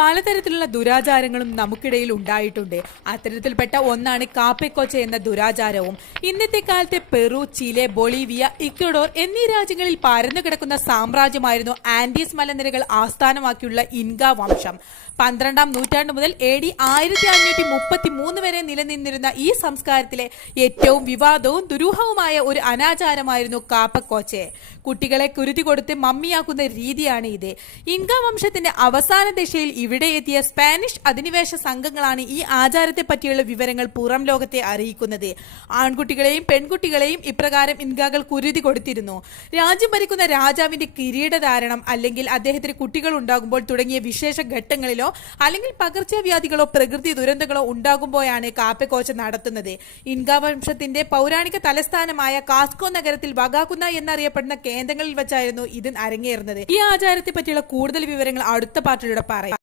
പലതരത്തിലുള്ള ദുരാചാരങ്ങളും നമുക്കിടയിൽ ഉണ്ടായിട്ടുണ്ട്. അത്തരത്തിൽപ്പെട്ട ഒന്നാണ് കാപ്പക്കൊച്ച എന്ന ദുരാചാരവും. ഇന്നത്തെ കാലത്തെ പെറു, ചിലെ, ബൊളീവിയ, ഇക്വഡോർ എന്നീ രാജ്യങ്ങളിൽ പരന്നു കിടക്കുന്ന സാമ്രാജ്യമായിരുന്നു ആൻഡീസ് മലനിരകൾ ആസ്ഥാനമാക്കിയുള്ള ഇൻക വംശം. 12-ാം നൂറ്റാണ്ട് മുതൽ AD 1533 വരെ നിലനിന്നിരുന്ന ഈ സംസ്കാരത്തിലെ ഏറ്റവും വിവാദവും ദുരൂഹവുമായ ഒരു അനാചാരമായിരുന്നു കാപ്പക്കൊച്ച. കുട്ടികളെ കുരുതി കൊടുത്ത് മമ്മിയാക്കുന്ന രീതിയാണ് ഇത്. ഇൻക വംശത്തിന്റെ അവസാന ദശയിൽ ഇവിടെ എത്തിയ സ്പാനിഷ് അധിനിവേശ സംഘങ്ങളാണ് ഈ ആചാരത്തെ പറ്റിയുള്ള വിവരങ്ങൾ പുറം ലോകത്തെ അറിയിക്കുന്നത്. ആൺകുട്ടികളെയും പെൺകുട്ടികളെയും ഇപ്രകാരം ഇൻകകൾ കുരുതി കൊടുത്തിരുന്നു. രാജ്യം ഭരിക്കുന്ന രാജാവിന്റെ കിരീടധാരണം അല്ലെങ്കിൽ അദ്ദേഹത്തിന് കുട്ടികൾ ഉണ്ടാകുമ്പോൾ തുടങ്ങിയ വിശേഷ ഘട്ടങ്ങളിലോ അല്ലെങ്കിൽ പകർച്ചവ്യാധികളോ പ്രകൃതി ദുരന്തങ്ങളോ ഉണ്ടാകുമ്പോഴാണ് കാപ്പക്കൊച്ച നടത്തുന്നത്. ഇൻക വംശത്തിന്റെ പൗരാണിക തലസ്ഥാനമായ കാസ്കോ നഗരത്തിൽ വഗാക്കുന്ന എന്നറിയപ്പെടുന്ന കേന്ദ്രങ്ങളിൽ വെച്ചായിരുന്നു ഇത് അരങ്ങേറുന്നത്. ഈ ആചാരത്തെ പറ്റിയുള്ള കൂടുതൽ വിവരങ്ങൾ അടുത്ത പാർട്ടിലൂടെ പറയാം.